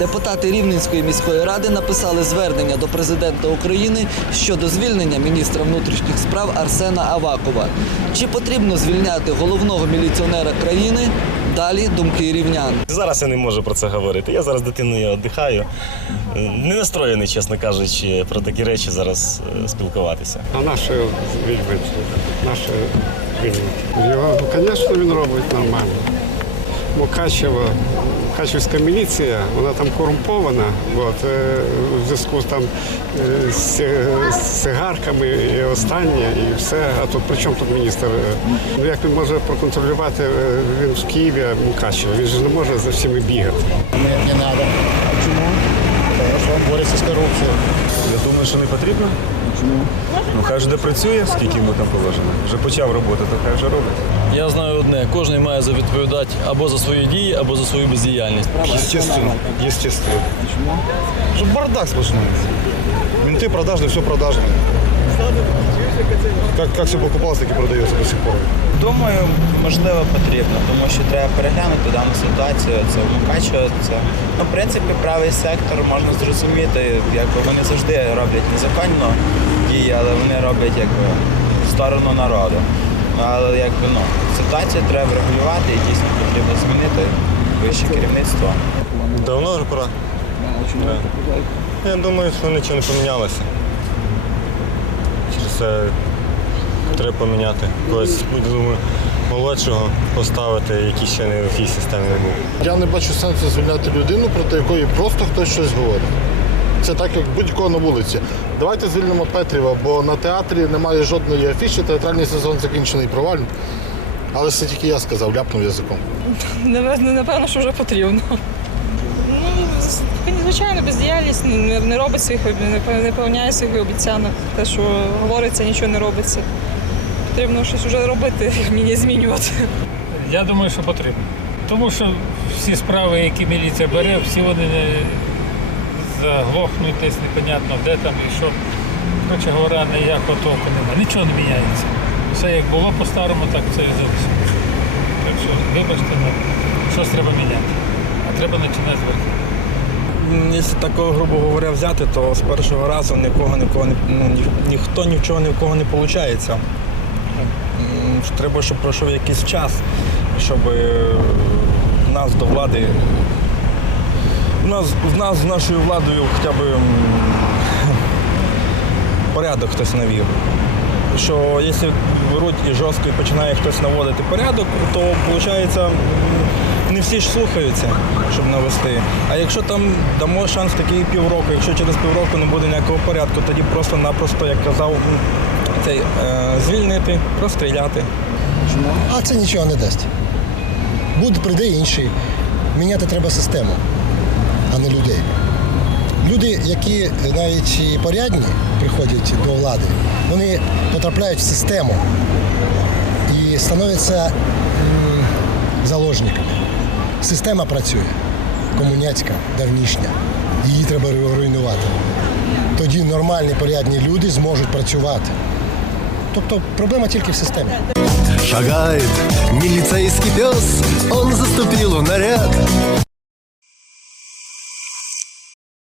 Депутати Рівненської міської ради написали звернення до президента України щодо звільнення міністра внутрішніх справ Арсена Авакова. Чи потрібно звільняти головного міліціонера країни? Далі думки рівнян. Зараз я не можу про це говорити. Я зараз дитиною віддихаю. Не настроєний, чесно кажучи, про такі речі зараз е, спілкуватися. А наші звільнити, наші звільнити. Його, ну, звісно, він робить нормально. Мукачево, Мукачевська міліція, вона там корумпована, от, е, в зв'язку з там е, з, з цигарками і останнє, і все. А тут при чому тут міністр? Ну як він може проконтролювати? е, Він в Києві, Мукачева? Він же не може за всіми бігати. Не, не треба. Почему? Он борется с коррупцией. Я думаю, що не потрібно. Чому? Ну хай де працює, скільки йому там положено. Вже почав роботу, то хай вже робить. Я знаю одне: кожен має відповідати або за свої дії, або за свою бездіяльність. Естественно, естественно. Чому? Щоб бардак сплошной. Менты продажні, все продажное. Как, как все покупалось, так и продается до сих пор. Думаю, можливо, потрібно, тому що треба переглянути дану ситуацію. Це Мукачево, ну, в принципі, правий сектор можна зрозуміти, якби вони завжди роблять незаконно дії, але вони роблять якби в сторону народу. Ну, Але якби ну ситуацію треба врегулювати і дійсно потрібно змінити вище керівництво. Давно вже пора. Да. Я думаю, що нічого не помінялося. Це треба поміняти. Когось, думаю, молодшого поставити, який ще не в тій системі не був. Я не бачу сенсу звільняти людину, проти якої просто хтось щось говорить. Це так, як будь-кого на вулиці. Давайте звільнимо Петріва, бо на театрі немає жодної афіші, театральний сезон закінчений провально. Але це тільки я сказав, ляпнув язиком. Напевно, напевно, що вже потрібно. Ну, звичайно, бездіяльність не, не робить своїх не виконує своїх обіцянок. Те, що говориться, нічого не робиться. Потрібно щось вже робити, мені змінювати. Я думаю, що потрібно. Тому що всі справи, які міліція бере, всі вони не заглохнуть десь непонятно де там і що. Коротше говоря, ніякого толку немає. Нічого не міняється. Все як було по-старому, так все і залишилося. Так що, вибачте, ну, щось треба міняти. А треба починати зверху. Якщо такого, грубо говоря, взяти, то з першого разу нікого, нікого ну, ні, ніхто нічого ні в кого не виходить. Треба, щоб пройшов якийсь час, щоб е, нас до влади. Нас, в нас з нашою владою хоча б порядок хтось навів. Що якщо беруть і жорстко і починає хтось наводити порядок, то виходить не всі ж слухаються, щоб навести. А якщо там дамо шанс такий півроку, якщо через півроку не буде ніякого порядку, тоді просто-напросто, як казав, цей, е, звільнити, розстріляти. А це нічого не дасть. Буде прийде інший. Міняти треба систему, а не людей. Люди, які навіть порядні приходять до влади, вони потрапляють в систему і становляться заложниками. Система працює, комуняцька, давнішня. Її треба руйнувати. Тоді нормальні порядні люди зможуть працювати. Тобто проблема тільки в системі. Шагает милицейский пес, он заступил в наряд.